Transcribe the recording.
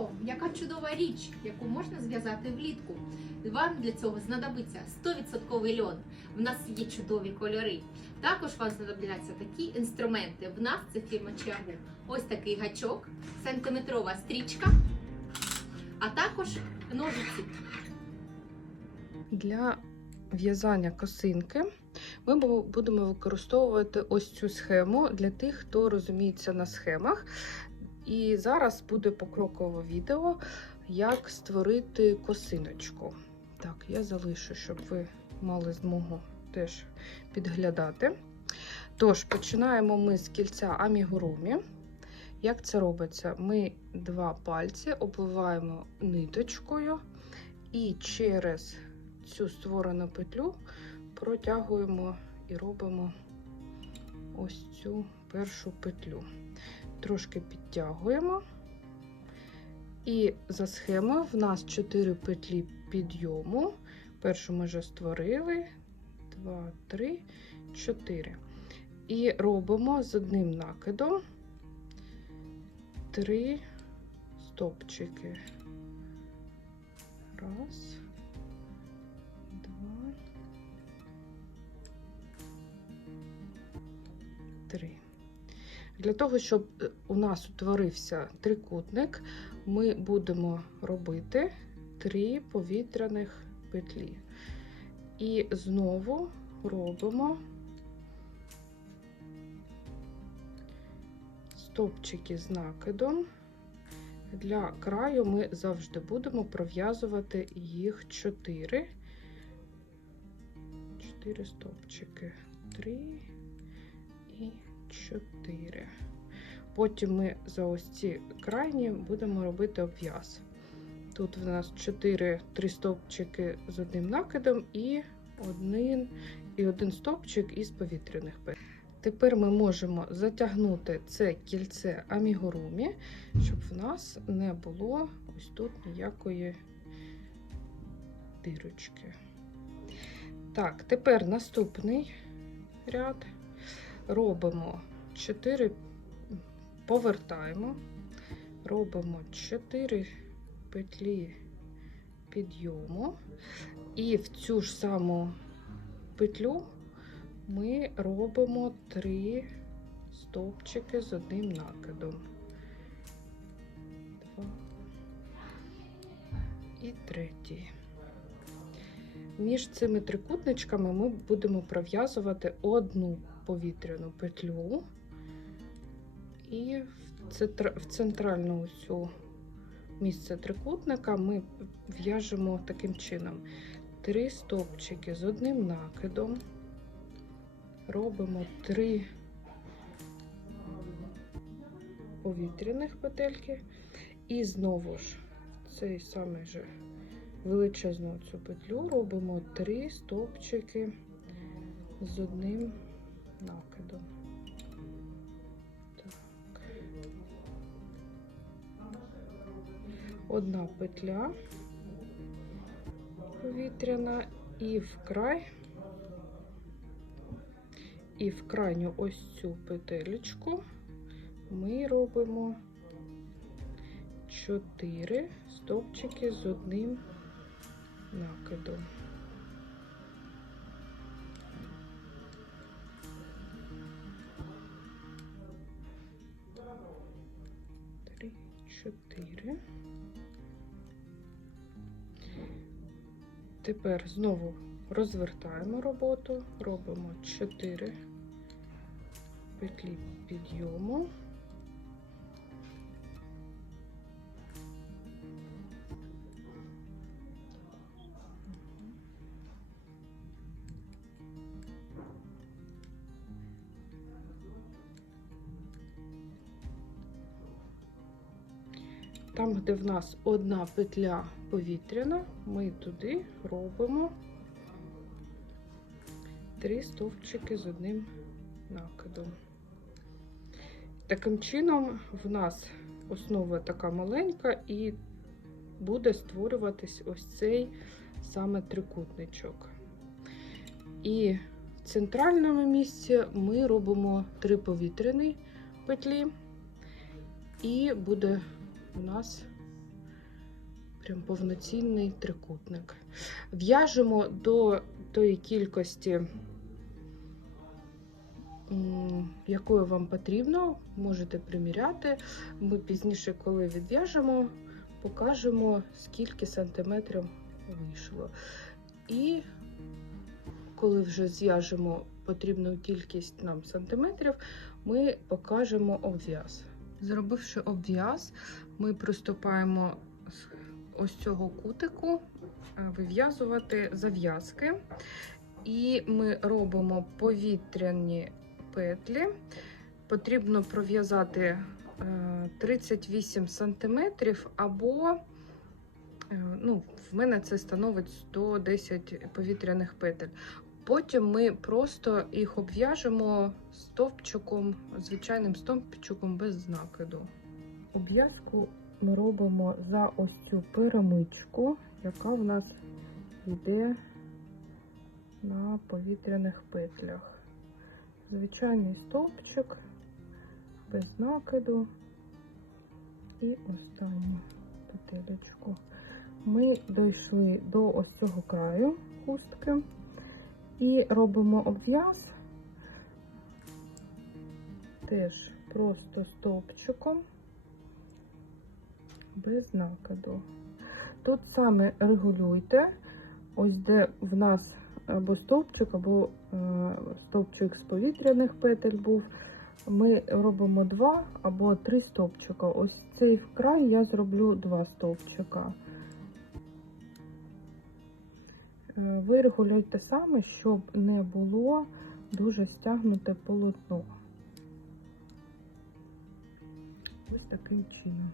О, яка чудова річ, яку можна зв'язати влітку. Вам для цього знадобиться 100% льон. В нас є чудові кольори. Також вам знадобляться такі інструменти. В нас це фірма Чиагу. Ось такий гачок, сантиметрова стрічка, а також ножиці. Для в'язання косинки ми будемо використовувати ось цю схему для тих, хто розуміється на схемах. І зараз буде покрокове відео, як створити косиночку. Так, я залишу, щоб ви мали змогу теж підглядати. Тож, починаємо ми з кільця амігурумі. Як це робиться? Ми два пальці обвиваємо ниточкою і через цю створену петлю протягуємо і робимо ось цю першу петлю. Трошки підтягуємо. І за схемою в нас 4 петлі підйому. Першу ми вже створили. 2, 3, 4. І робимо з одним накидом 3 стопчики. Раз, два, три. Для того, щоб е, у нас утворився трикутник, ми будемо робити три повітряних петлі. І знову робимо стовпчики з накидом. Для краю ми завжди будемо пров'язувати їх 4. 4 стовпчики. 3 і 4. Потім ми за ось ці крайні будемо робити обв'яз. Тут в нас 4 3 стовпчики з одним накидом і один, і один стовпчик із повітряних петель. Тепер ми можемо затягнути це кільце амігурумі, щоб в нас не було ось тут ніякої дирочки. Так, тепер наступний ряд робимо 4, повертаємо, робимо 4 петлі підйому, і в цю ж саму петлю ми робимо 3 стовпчики з одним накидом. І третій. Між цими трикутничками ми будемо пров'язувати одну повітряну петлю. І в центральну цю місце трикутника ми в'яжемо таким чином: три стовпчики з одним накидом, робимо три повітряних петельки, і знову ж цей самий же величезну цю петлю робимо три стовпчики з одним накидом. Так. Одна петля повітряна і в край, і в крайню ось цю петелечку ми робимо 4 стовпчики з одним накидом. Три, чотири. Тепер знову розвертаємо роботу, робимо 4 петлі підйому. Там, де в нас одна петля повітряна, ми туди робимо три стовпчики з одним накидом. Таким чином, в нас основа така маленька, і буде створюватись ось цей саме трикутничок. І в центральному місці ми робимо три повітряні петлі, і буде у нас прям повноцінний трикутник. В'яжемо до тої кількості, якою вам потрібно, можете приміряти. Ми пізніше, коли відв'яжемо, покажемо, скільки сантиметрів вийшло. І коли вже зв'яжемо потрібну кількість нам сантиметрів, ми покажемо обв'яз. Зробивши обв'яз, ми приступаємо з ось цього кутику е, вив'язувати зав'язки. І ми робимо повітряні петлі. Потрібно пров'язати е, 38 сантиметрів або Е, ну, в мене це становить 110 повітряних петель. Потім ми просто їх обв'яжемо стовпчиком, звичайним стовпчиком без накиду. Обв'язку ми робимо за ось цю перемичку, яка в нас йде на повітряних петлях. Звичайний стовпчик без накиду і останню петелечку ми дійшли до ось цього краю хустки і робимо обв'яз теж просто стовпчиком без накиду. Тут саме регулюйте, ось де в нас або стовпчик, або е, стовпчик з повітряних петель був. Ми робимо два або три стовпчика. Ось цей вкрай я зроблю два стовпчика. Ви регулюйте саме, щоб не було дуже стягнуте полотно. Ось таким чином.